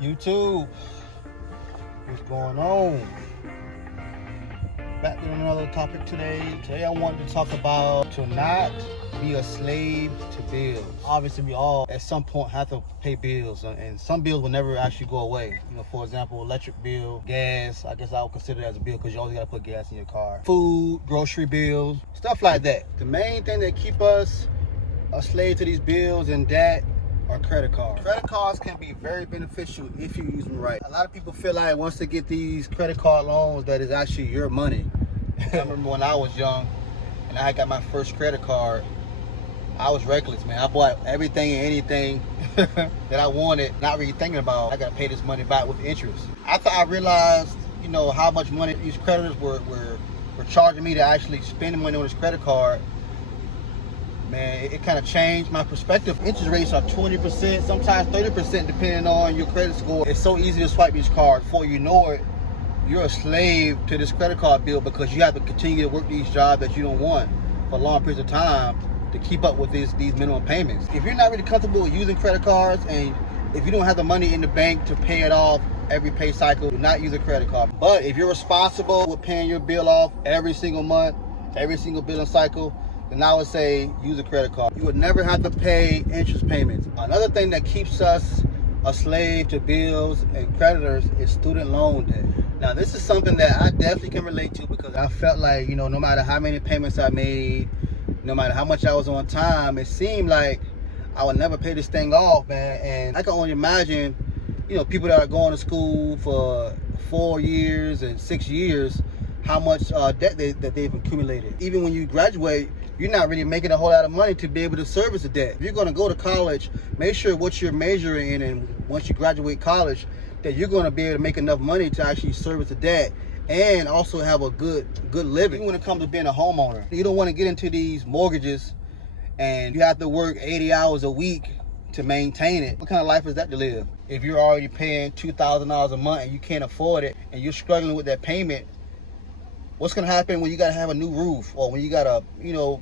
YouTube, what's going on? Back with another topic today. Today I wanted to talk about to not be a slave to bills. Obviously, we all at some point have to pay bills, and some bills will never actually go away. You know, for example, electric bill, gas. I guess I would consider that as a bill because you always got to put gas in your car. Food, grocery bills, stuff like that. The main thing that keep us a slave to these bills and debt are credit cards. Credit cards can be very beneficial if you use them right. A lot of people feel like once they get these credit card loans that is actually your money. I remember when I was young and I got my first credit card, I was reckless, man. I bought everything and anything that I wanted, not really thinking about I gotta pay this money back with interest. After I realized, you know, how much money these creditors were charging me to actually spend money on this credit card, man, it kind of changed my perspective. Interest rates are 20%, sometimes 30% depending on your credit score. It's so easy to swipe these cards. Before you know it, you're a slave to this credit card bill because you have to continue to work these jobs that you don't want for long periods of time to keep up with these minimum payments. If you're not really comfortable with using credit cards and if you don't have the money in the bank to pay it off every pay cycle, do not use a credit card. But if you're responsible with paying your bill off every single month, every single billing cycle, then I would say use a credit card. You would never have to pay interest payments. Another thing that keeps us a slave to bills and creditors is student loan debt. Now, this is something that I definitely can relate to because I felt like, you know, no matter how many payments I made, no matter how much I was on time, it seemed like I would never pay this thing off, man. And I can only imagine, you know, people that are going to school for 4 years and 6 years, how much debt that they've accumulated. Even when you graduate, you're not really making a whole lot of money to be able to service the debt. If you're going to go to college, make sure what you're majoring in, and once you graduate college, that you're going to be able to make enough money to actually service the debt and also have a good living. Even when it comes to being a homeowner, you don't want to get into these mortgages and you have to work 80 hours a week to maintain it. What kind of life is that to live? If you're already paying $2,000 a month and you can't afford it and you're struggling with that payment, what's going to happen when you got to have a new roof or when you got to, you know,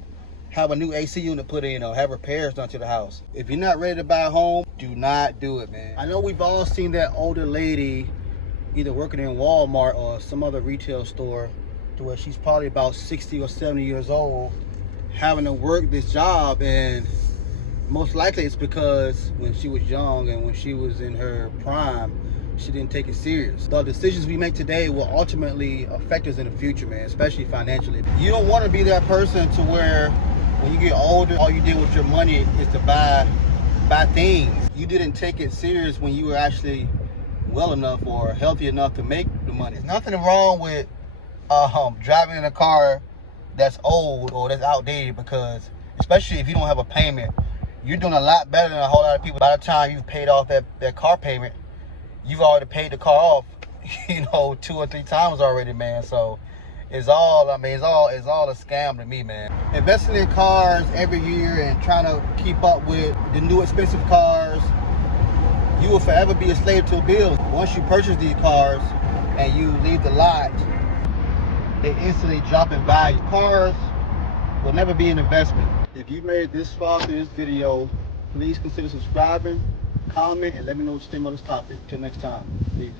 have a new AC unit put in or have repairs done to the house? If you're not ready to buy a home, do not do it, man. I know we've all seen that older lady either working in Walmart or some other retail store to where she's probably about 60 or 70 years old having to work this job, and most likely it's because when she was young and when she was in her prime, she didn't take it serious. The decisions we make today will ultimately affect us in the future, man, especially financially. You don't want to be that person to where when you get older, all you did with your money is to buy things. You didn't take it serious when you were actually well enough or healthy enough to make the money. There's nothing wrong with driving in a car that's old or that's outdated, because especially if you don't have a payment, you're doing a lot better than a whole lot of people. By the time you've paid off that car payment, you've already paid the car off, you know, 2 or 3 times already, man. So it's all a scam to me, man. Investing in cars every year and trying to keep up with the new expensive cars, you will forever be a slave to bills. Once you purchase these cars and you leave the lot, they instantly drop in value. Cars will never be an investment. If you made this far through this video, please consider subscribing, comment, and let me know what you think about this topic. Till next time, peace.